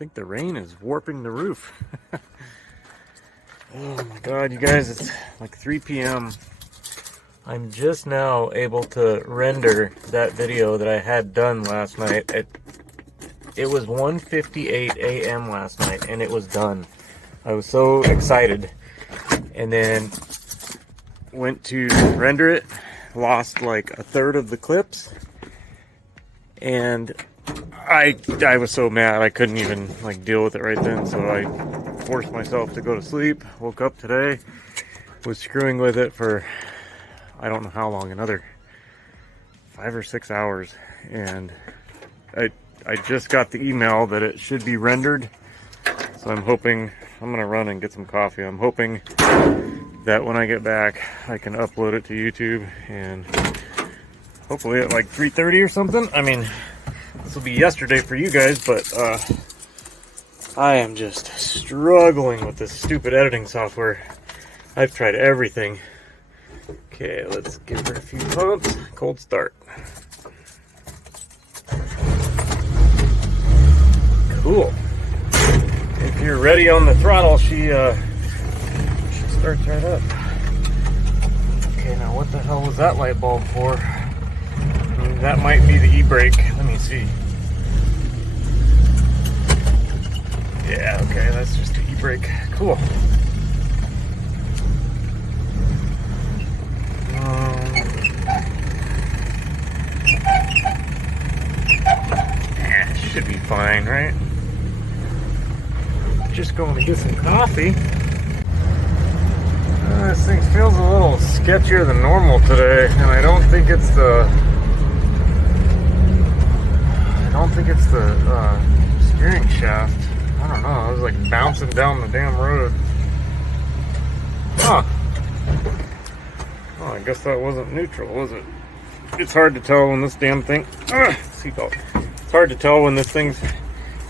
think the rain is warping the roof. Oh my god, you guys, it's like 3 p.m. I'm just now able to render that video that I had done last night. It was 1:58 a.m. last night and it was done. I was so excited. And then went to render it, lost like a third of the clips. And I was so mad I couldn't even like deal with it right then, so I forced myself to go to sleep. Woke up today, was screwing with it for I don't know how long, another 5 or 6 hours, and I just got the email that it should be rendered, so I'm hoping I'm gonna run and get some coffee. I'm hoping that when I get back I can upload it to YouTube, and hopefully at like 3:30 or something. I mean, this will be yesterday for you guys, but I am just struggling with this stupid editing software. I've tried everything. Okay, let's give her a few pumps. Cold start. Cool. If you're ready on the throttle, she starts right up. Okay, now what the hell was that light bulb for? That might be the e-brake. Let me see. Yeah, okay, that's just the e-brake. Cool. Should be fine, right? Just going to get some coffee. This thing feels a little sketchier than normal today, and I don't think it's the steering shaft. I don't know. I was like bouncing down the damn road. Huh. Oh, I guess that wasn't neutral, was it? It's hard to tell when this damn thing. Seatbelt. It's hard to tell when this thing's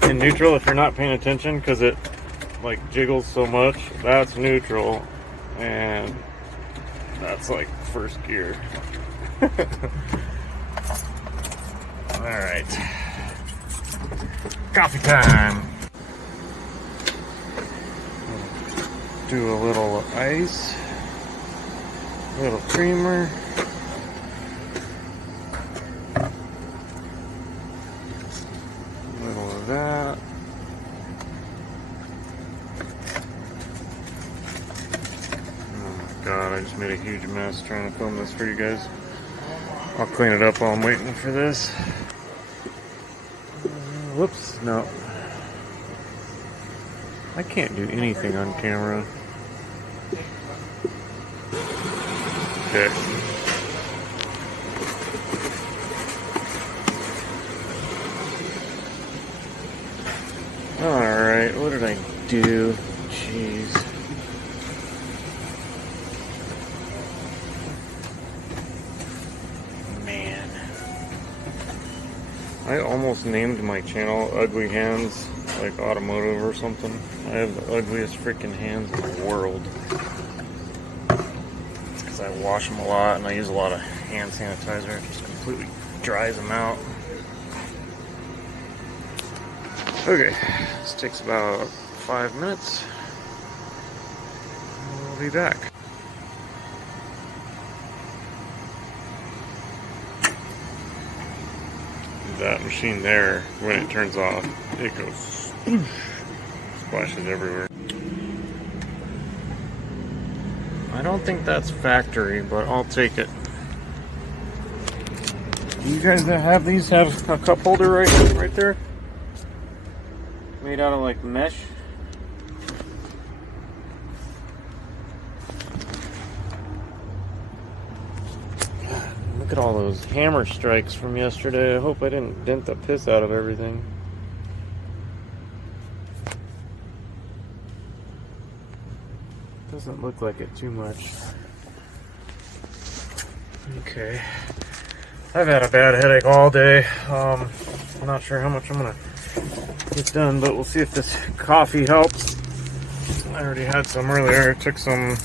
in neutral if you're not paying attention, because it like jiggles so much. That's neutral, and that's like first gear. All right. Coffee time. Do a little ice, a little creamer. A little of that. Oh my god, I just made a huge mess trying to film this for you guys. I'll clean it up while I'm waiting for this. Whoops, no. I can't do anything on camera. Okay. Alright, what did I do? Jeez. Man. I almost named my channel Ugly Hands, like automotive or something. I have the ugliest freaking hands in the world. It's because I wash them a lot and I use a lot of hand sanitizer. It just completely dries them out. Okay, this takes about 5 minutes. We'll be back. That machine there, when it turns off, it goes splashes everywhere. I don't think that's factory, but I'll take it. You guys that have these have a cup holder right there? Made out of like mesh. Look at all those hammer strikes from yesterday. I hope I didn't dent the piss out of everything. Doesn't look like it too much. Okay. I've had a bad headache all day. I'm not sure how much I'm gonna get done, but we'll see if this coffee helps. I already had some earlier. I took some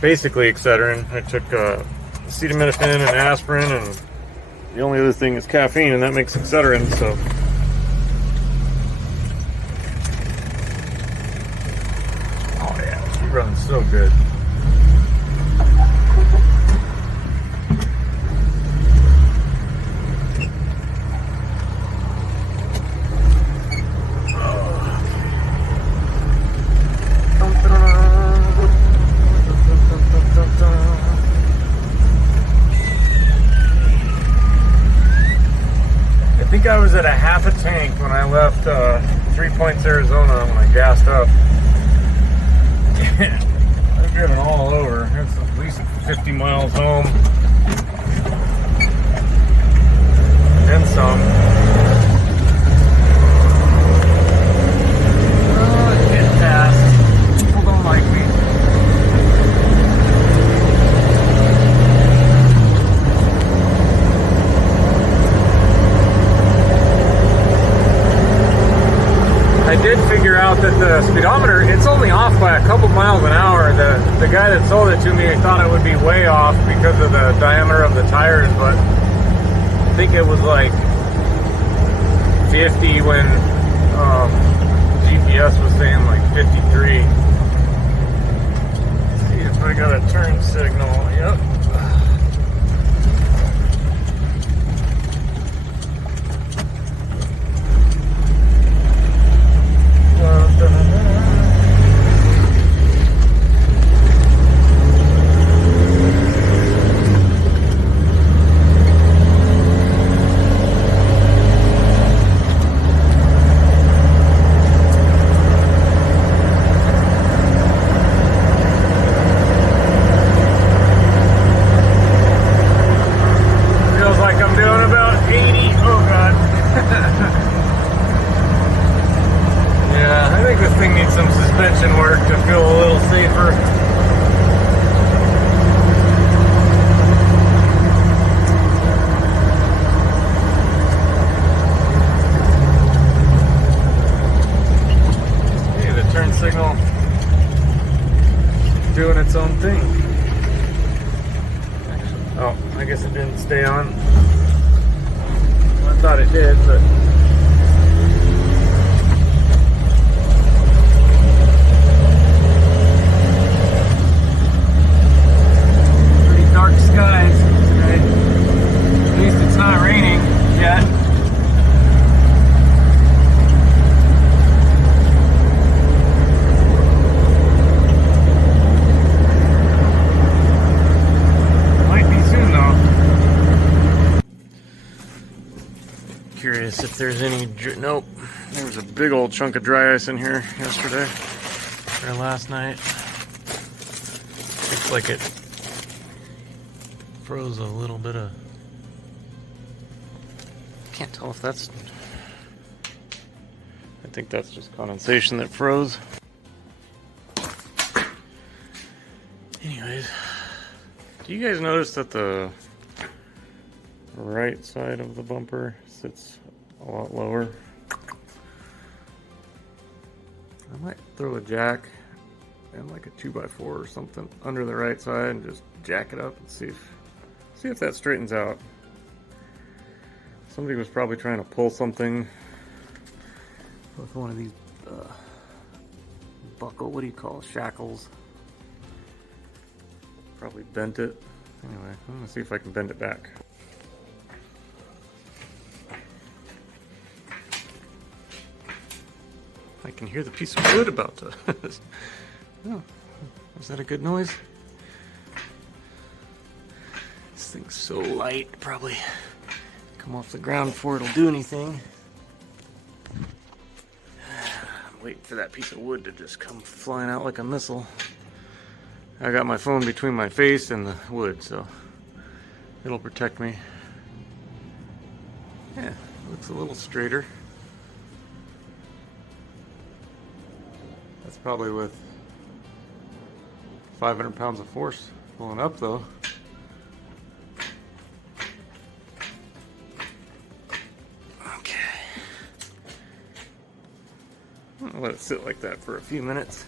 basically Excedrin. I took acetaminophen and aspirin, and the only other thing is caffeine, and that makes Excedrin, so runs so good. I think I was at a half a tank when I left 3 Points, Arizona when I gassed up. I've driven all over. It's at least 50 miles home. And some. Hit fast. People don't like me. I did figure out that the speedometer, it's only off by a couple miles an hour. The guy that sold it to me thought it would be way off because of the diameter of the tires, but I think it was like 50 when GPS was saying like 53. Let's see if I got a turn signal. Yep. Work to feel a little safer. Hey, the turn signal doing its own thing. Oh, I guess it didn't stay on. Well, I thought it did, but dark skies today. At least it's not raining yet. Might be soon though. Curious if there's any. Nope. There was a big old chunk of dry ice in here yesterday or last night. Looks like it froze a little bit of. Can't tell if that's. I think that's just condensation that froze. Anyways, do you guys notice that the right side of the bumper sits a lot lower? I might throw a jack and like a 2x4 or something under the right side and just jack it up and see if that straightens out. Somebody was probably trying to pull something with one of these what do you call it? Shackles. Probably bent it. Anyway, I'm gonna see if I can bend it back. I can hear the piece of wood about to. Oh, is that a good noise? This thing's so light, probably come off the ground before it'll do anything. I'm waiting for that piece of wood to just come flying out like a missile. I got my phone between my face and the wood, so it'll protect me. Yeah, looks a little straighter. That's probably with 500 pounds of force pulling up though. Okay. I'll let it sit like that for a few minutes.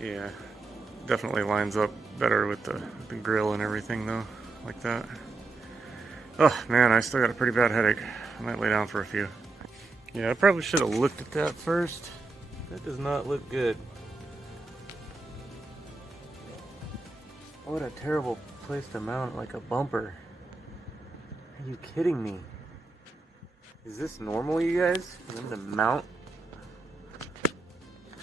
Yeah, definitely lines up better with the grill and everything though, like that. Oh man, I still got a pretty bad headache. I might lay down for a few. Yeah, I probably should have looked at that first. That does not look good. What a terrible place to mount like a bumper. Are you kidding me? Is this normal, you guys? For them to mount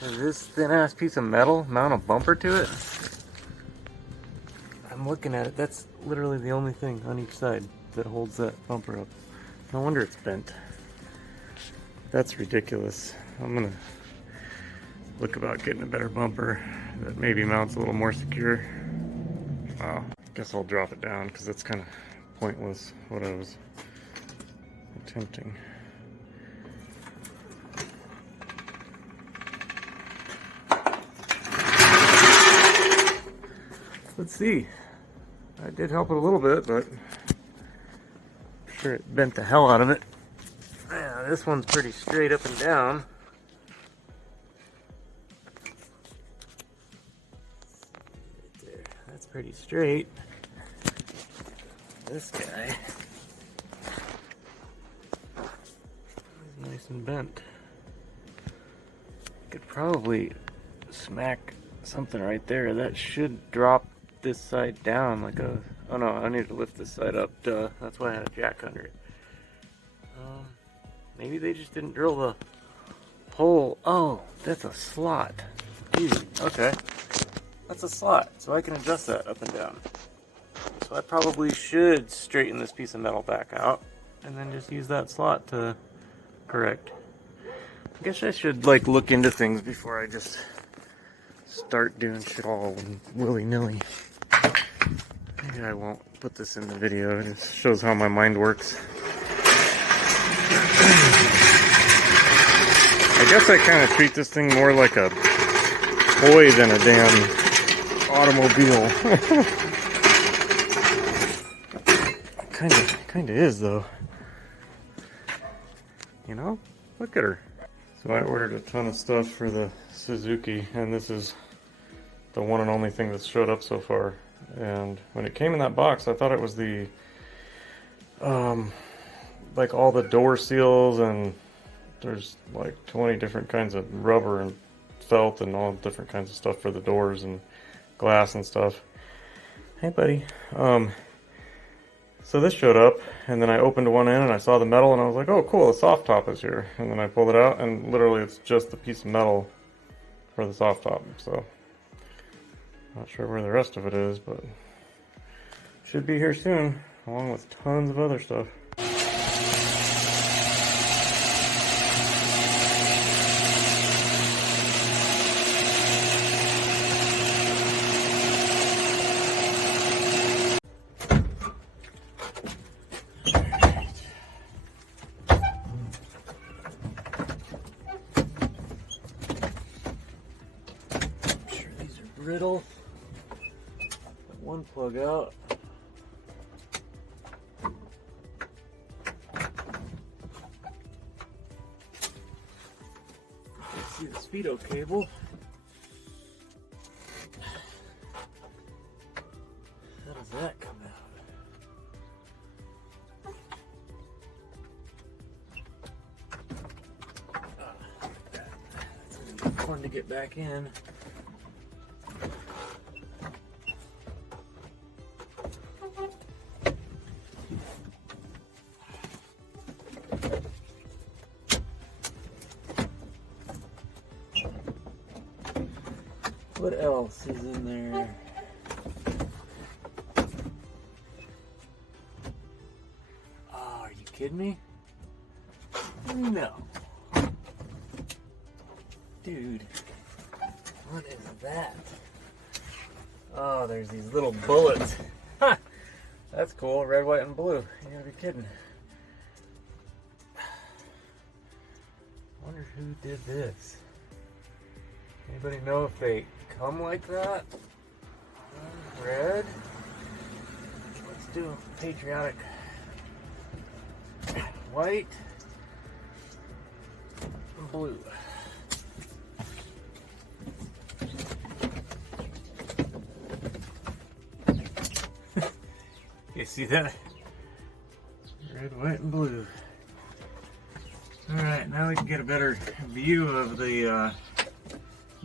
this thin ass piece of metal, mount a bumper to it? I'm looking at it, that's literally the only thing on each side that holds that bumper up. No wonder it's bent. That's ridiculous. I'm gonna look about getting a better bumper that maybe mounts a little more secure. Wow, guess I'll drop it down because that's kind of pointless what I was attempting. Let's see. I did help it a little bit, but I'm sure it bent the hell out of it. Yeah, this one's pretty straight up and down. Right there. That's pretty straight. This guy is nice and bent. Could probably smack something right there. That should drop this side down like a... Oh no, I need to lift this side up. Duh. That's why I had a jack under it. Maybe they just didn't drill the hole. Oh, that's a slot. Easy. Okay. That's a slot, so I can adjust that up and down. So I probably should straighten this piece of metal back out and then just use that slot to correct. I guess I should like look into things before I just start doing shit all willy-nilly. Maybe I won't put this in the video. It just shows how my mind works. I guess I kind of treat this thing more like a toy than a damn automobile. Kind of is though. You know? Look at her. So I ordered a ton of stuff for the Suzuki, and this is the one and only thing that's showed up so far. And when it came in that box, I thought it was the like all the door seals, and there's like 20 different kinds of rubber and felt and all different kinds of stuff for the doors and glass and stuff. Hey buddy. So this showed up, and then I opened one end and I saw the metal and I was like, oh cool, the soft top is here. And then I pulled it out and literally it's just the piece of metal for the soft top. So not sure where the rest of it is, but should be here soon, along with tons of other stuff. Brittle. Put one plug out. Let's see the speedo cable. How does that come out? That's gonna be fun to get back in. What else is in there? Oh, are you kidding me? No. Dude, what is that? Oh, there's these little bullets. Ha! That's cool. Red, white, and blue. You gotta be kidding. Wonder who did this. Anybody know if they come like that? Red. Let's do patriotic. White and blue. You see that? Red, white, and blue. Alright, now we can get a better view of the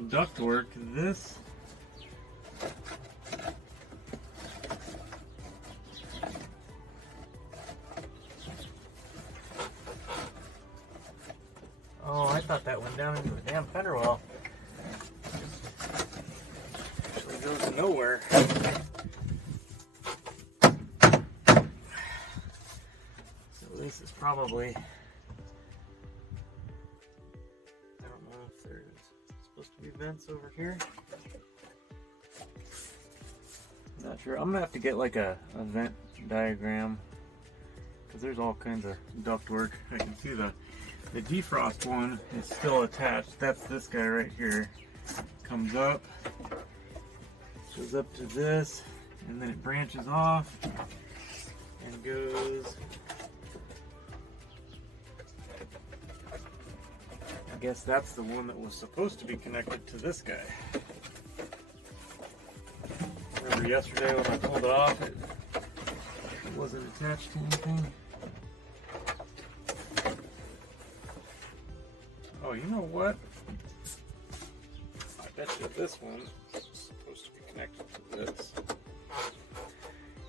ductwork. This oh, I thought that went down into the damn fender well. It goes nowhere. So this is probably, I don't know if there's supposed to be vents over here. I'm not sure. I'm gonna have to get like a vent diagram because there's all kinds of ductwork. I can see the defrost one is still attached. That's this guy right here. Comes up, goes up to this, and then it branches off and goes. I guess that's the one that was supposed to be connected to this guy. Remember yesterday when I pulled it off, it wasn't attached to anything. Oh, you know what? I bet you this one is supposed to be connected to this.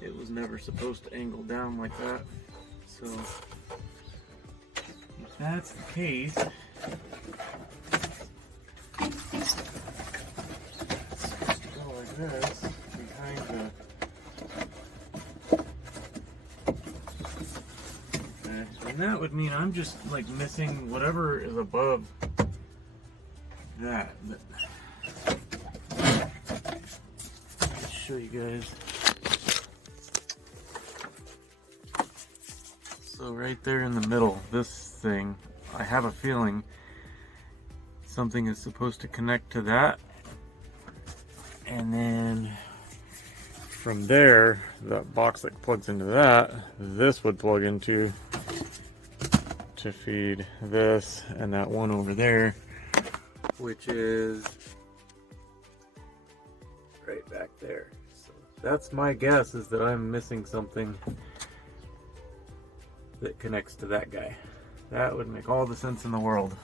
It was never supposed to angle down like that. So, if that's the case, it's supposed to go like this behind the. Okay, and that would mean I'm just like missing whatever is above that. But let's show you guys. So right there in the middle, this thing, I have a feeling something is supposed to connect to that, and then from there, the box that plugs into that, this would plug into to feed this, and that one over there, which is right back there. So that's my guess, is that I'm missing something that connects to that guy. That would make all the sense in the world.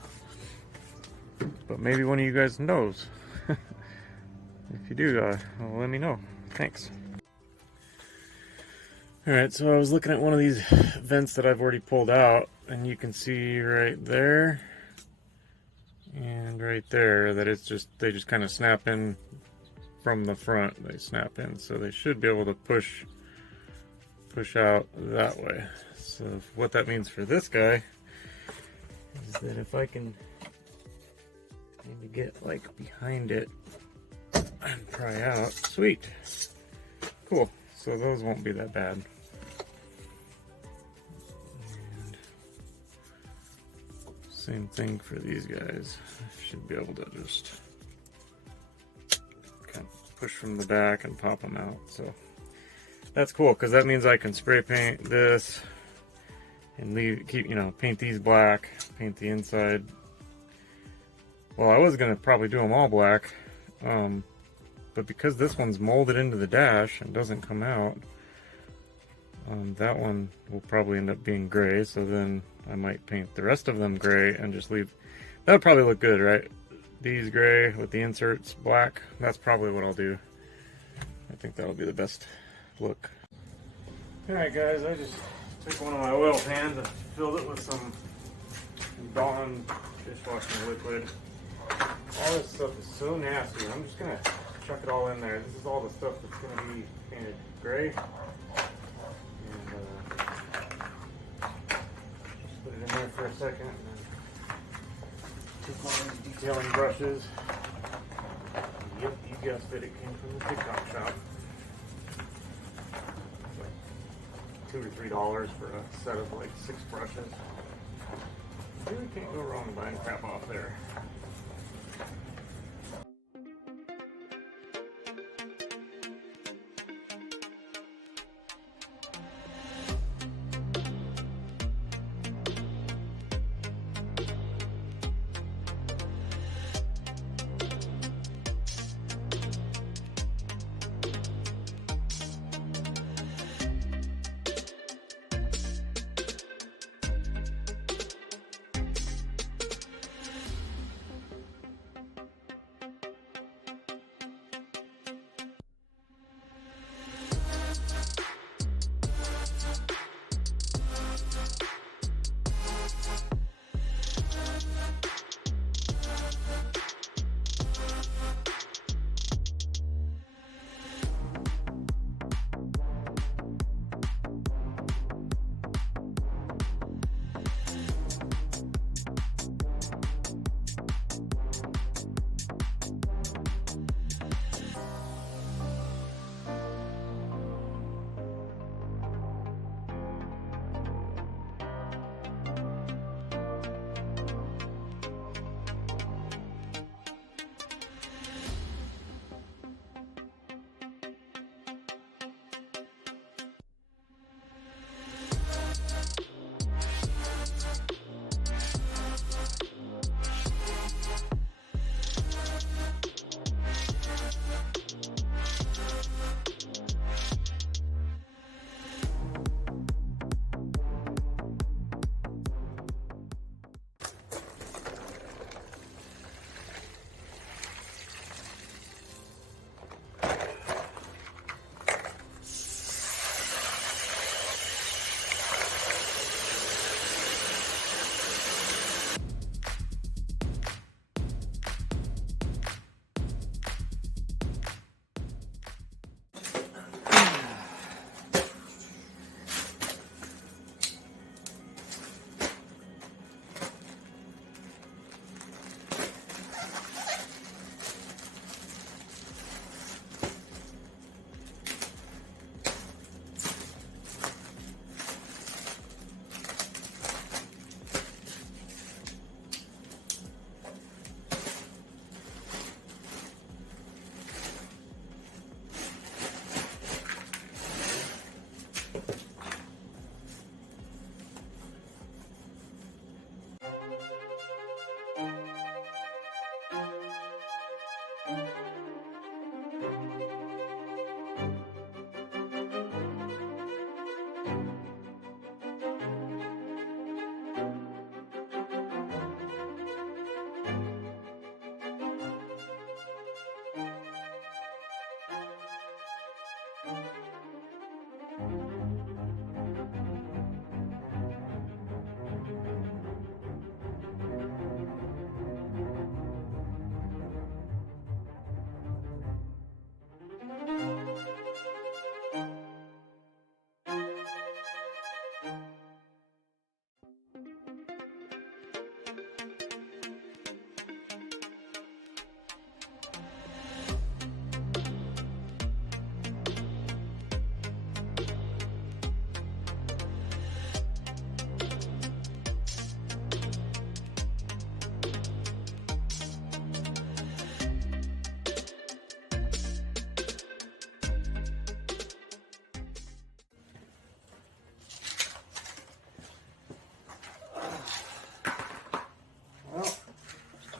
But maybe one of you guys knows. If you do, well, let me know. Thanks. Alright, so I was looking at one of these vents that I've already pulled out, and you can see right there and right there that it's just, they just kind of snap in from the front. They snap in, so they should be able to push out that way. So what that means for this guy is that if I can maybe get like behind it and pry out, sweet, cool. So those won't be that bad. And same thing for these guys. I should be able to just kind of push from the back and pop them out. So that's cool, because that means I can spray paint this and paint these black, paint the inside. Well, I was gonna probably do them all black, but because this one's molded into the dash and doesn't come out, that one will probably end up being gray. So then I might paint the rest of them gray and just leave. That would probably look good, right? These gray with the inserts black. That's probably what I'll do. I think that'll be the best look. All right, guys, I just took one of my oil pans and filled it with some Dawn dishwashing liquid. All this stuff is so nasty. I'm just gonna chuck it all in there. This is all the stuff that's gonna be painted gray. And just put it in there for a second. And then take one of these detailing brushes. Yep, you guessed it. It came from the TikTok shop. $2 or $3 for a set of like 6 brushes. Really can't go wrong buying crap off there.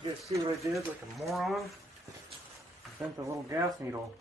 You guys see what I did like a moron? I bent the little gas needle.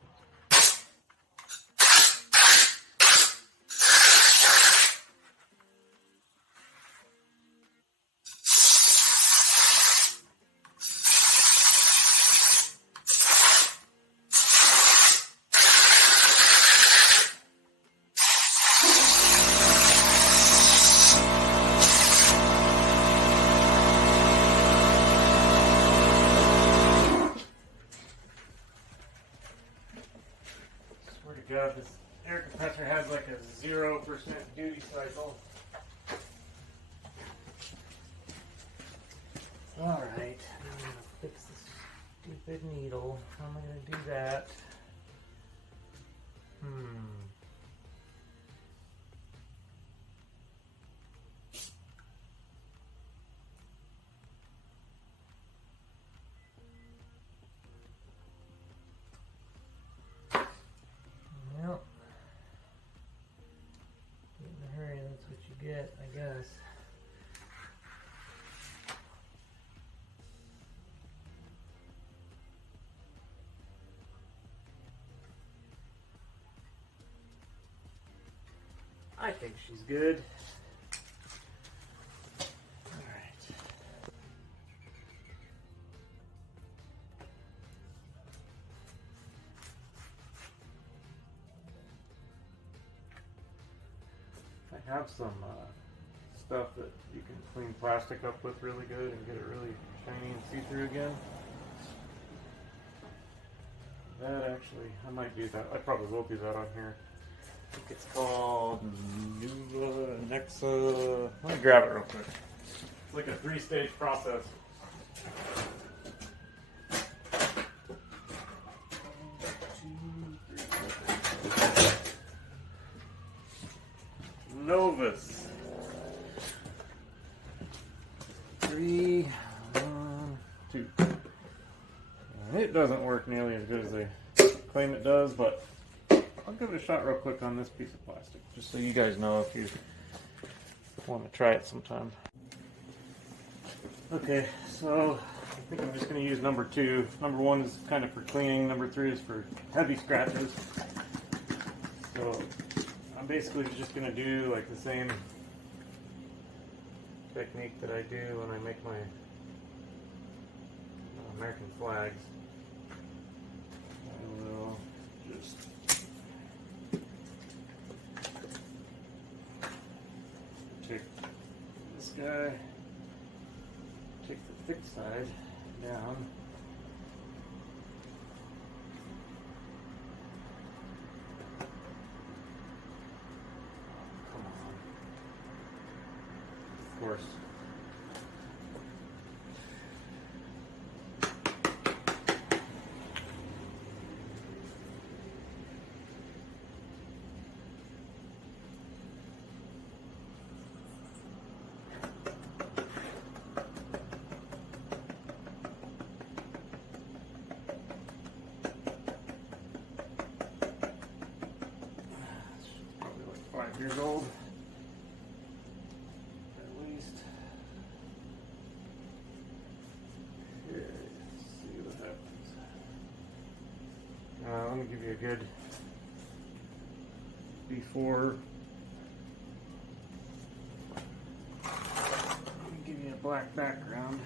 God, this air compressor has like a 0% duty cycle. Alright, I'm gonna fix this stupid needle. How am I gonna do that? Well, get in a hurry, that's what you get, I guess. I think she's good. Alright. I have some stuff that you can clean plastic up with really good and get it really shiny and see-through again. That actually, I might do that. I probably will do that on here. I think it's called Nexa. Let me grab it real quick. It's like a 3-stage process. Novus. 3, 1, 2. It doesn't work nearly as good as they claim it does, but I'll give it a shot real quick on this piece of plastic, just so you guys know if you want to try it sometime. Okay, so I think I'm just going to use number 2. Number 1 is kind of for cleaning, number 3 is for heavy scratches. So I'm basically just going to do like the same technique that I do when I make my American flags. I will just take this guy, take the thick side down. Come on. Of course. Years old, at least. Okay, let's see what happens. Let me give you a good before. Let me give you a black background.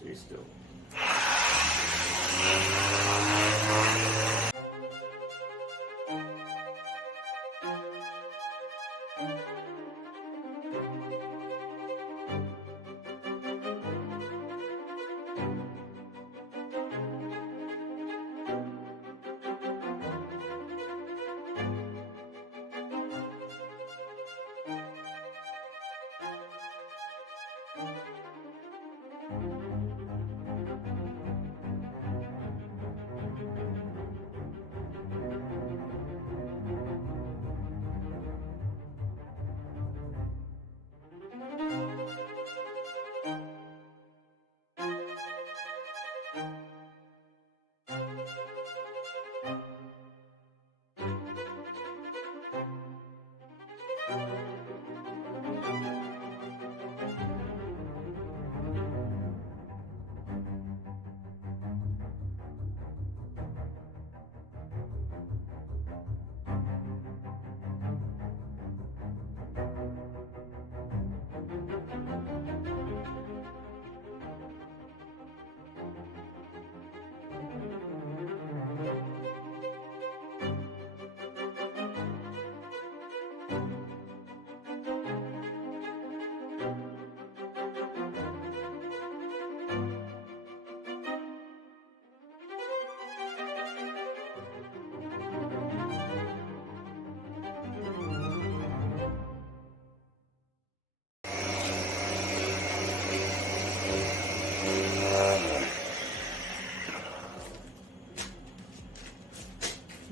Stay still.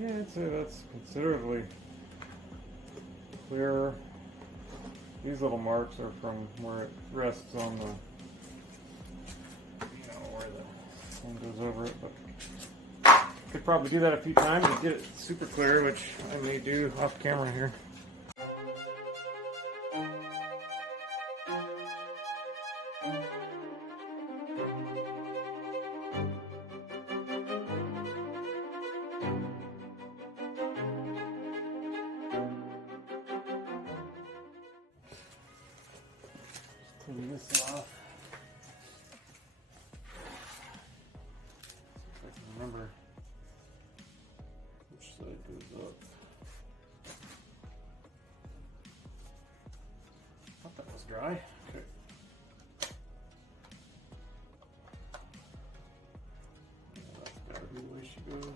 Yeah, I'd say that's considerably clearer. These little marks are from where it rests on the, where the thing goes over it, but could probably do that a few times to get it super clear, which I may do off camera here. Clean this off. See if I can remember which side goes up. I thought that was dry. Okay. Yeah, that's gotta be the way she goes.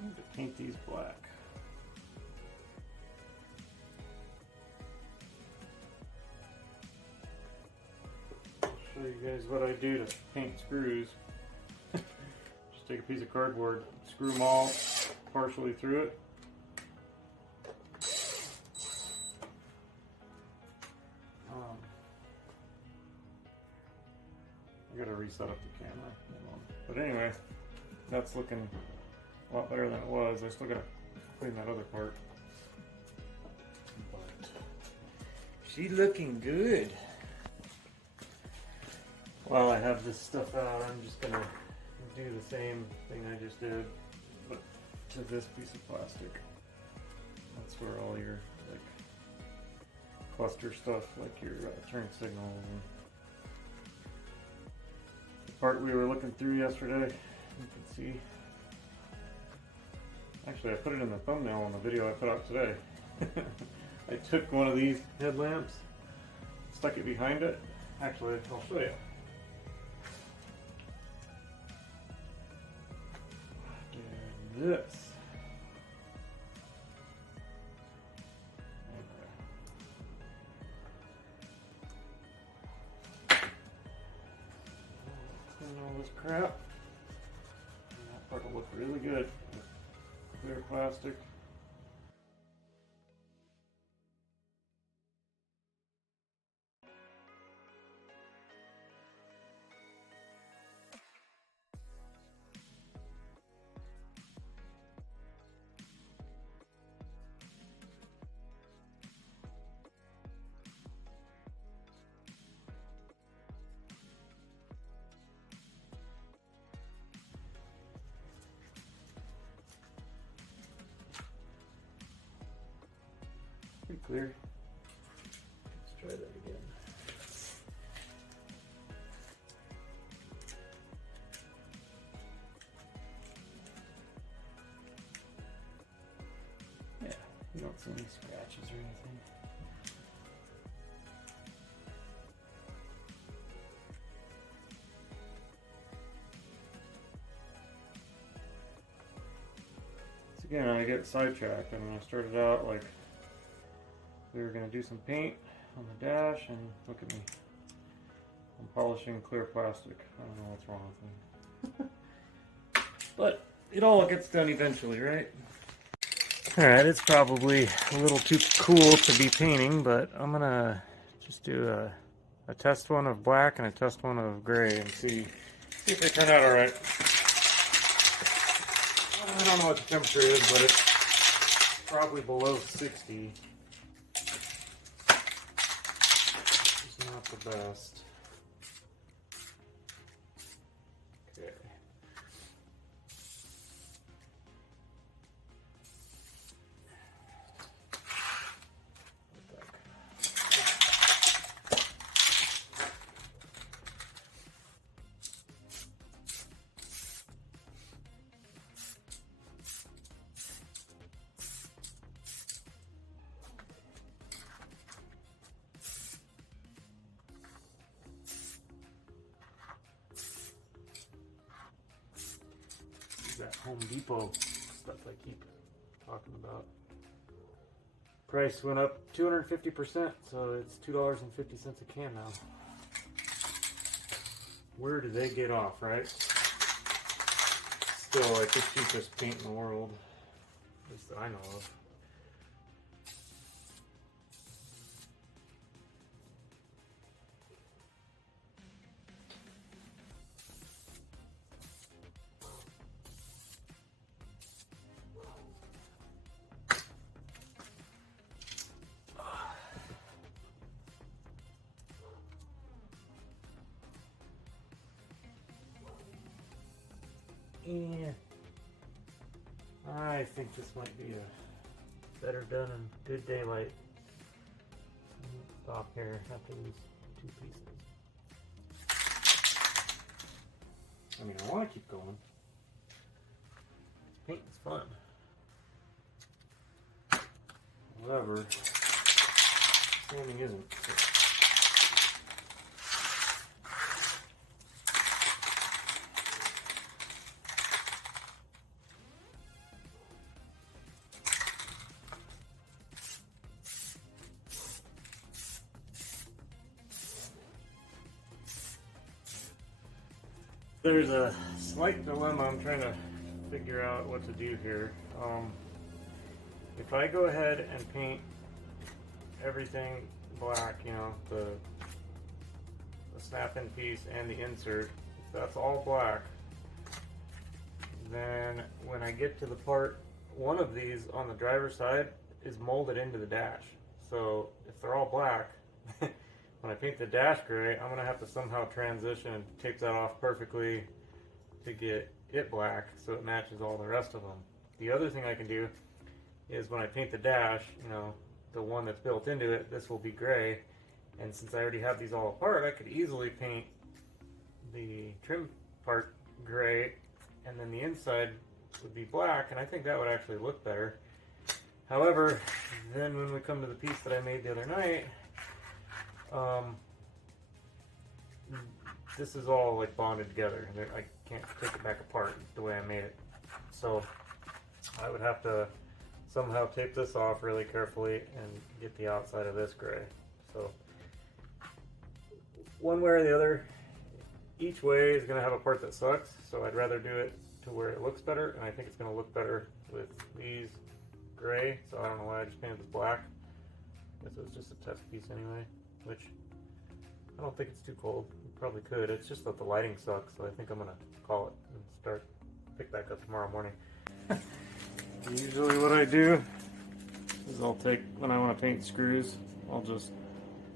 I need to paint these black. I'll show you guys what I do to paint screws. Just take a piece of cardboard, screw them all partially through it. I gotta reset up the camera. But anyway, that's looking a lot better than it was. I still gotta clean that other part. But she's looking good. While I have this stuff out, I'm just gonna do the same thing I just did, but to this piece of plastic. That's where all your like cluster stuff, like your turn signals and the part we were looking through yesterday, you can see. Actually, I put it in the thumbnail on the video I put out today. I took one of these headlamps, stuck it behind it. Actually, I'll show you. Did this. Clean all this crap. And that part will look really good. Clear plastic. Pretty clear. Let's try that again. Yeah, you don't see any scratches or anything. So again, I get sidetracked. I mean, I started out like we were going to do some paint on the dash, and look at me. I'm polishing clear plastic. I don't know what's wrong with me. But it all gets done eventually, right? Alright, it's probably a little too cool to be painting, but I'm going to just do a test one of black and a test one of gray and see if they turn out alright. I don't know what the temperature is, but it's probably below 60. Not the best. Okay. Home Depot stuff I keep talking about. Price went up 250%, so it's $2.50 a can now. Where do they get off, right? Still like the cheapest paint in the world, at least that I know of. Yeah, I think this might be a better done in good daylight. Stop here after these two pieces. I mean, I want to keep going. Paint is fun. However, sanding isn't. There's a slight dilemma. I'm trying to figure out what to do here. If I go ahead and paint everything black, you know, the snap-in piece and the insert, if that's all black, then when I get to the part, one of these on the driver's side is molded into the dash. So if they're all black, when I paint the dash gray, I'm going to have to somehow transition and tape that off perfectly to get it black so it matches all the rest of them. The other thing I can do is when I paint the dash, you know, the one that's built into it, this will be gray. And since I already have these all apart, I could easily paint the trim part gray and then the inside would be black, and I think that would actually look better. However, then when we come to the piece that I made the other night, this is all like bonded together. I can't take it back apart the way I made it. So I would have to somehow tape this off really carefully and get the outside of this gray. So one way or the other, each way is going to have a part that sucks. So I'd rather do it to where it looks better, and I think it's going to look better with these gray. So I don't know why I just painted this black. I guess it was just a test piece anyway, which I don't think it's too cold. You probably could. It's just that the lighting sucks, so I think I'm gonna call it and pick back up tomorrow morning. Usually what I do is I'll take, when I want to paint screws, I'll just,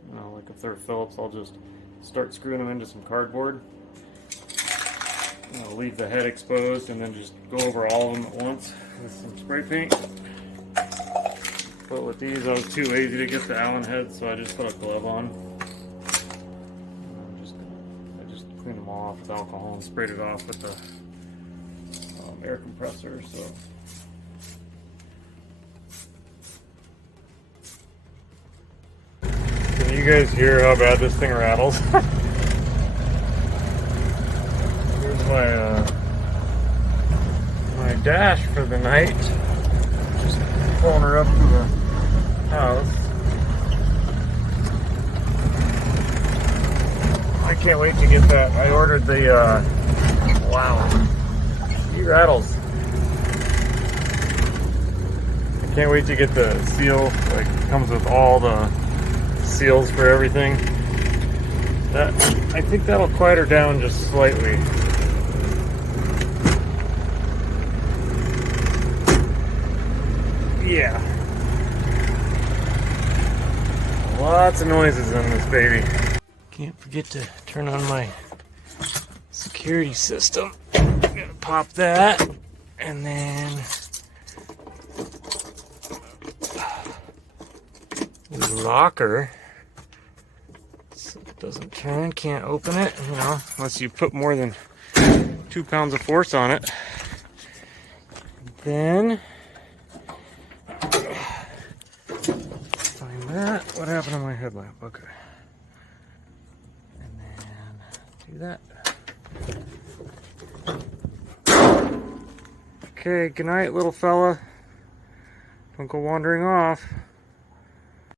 you know, like if they're Phillips, I'll just start screwing them into some cardboard. I'll leave the head exposed and then just go over all of them at once with some spray paint. But with these, I was too lazy to get the Allen head, so I just put a glove on. I just cleaned them all off with alcohol and sprayed it off with the air compressor. So can you guys hear how bad this thing rattles? Here's my dash for the night. Just pulling her up to the house. I can't wait to get that. I ordered the wow, he rattles. I can't wait to get the seal. Like, it comes with all the seals for everything. That, I think that'll quiet her down just slightly. Yeah. Lots of noises in this baby. Can't forget to turn on my security system. I'm gonna pop that, and then the locker. So it doesn't turn, can't open it, you know, unless you put more than 2 pounds of force on it. Then find that. What happened to my headlamp? Okay. And then do that. Okay, good night, little fella. Don't go wandering off.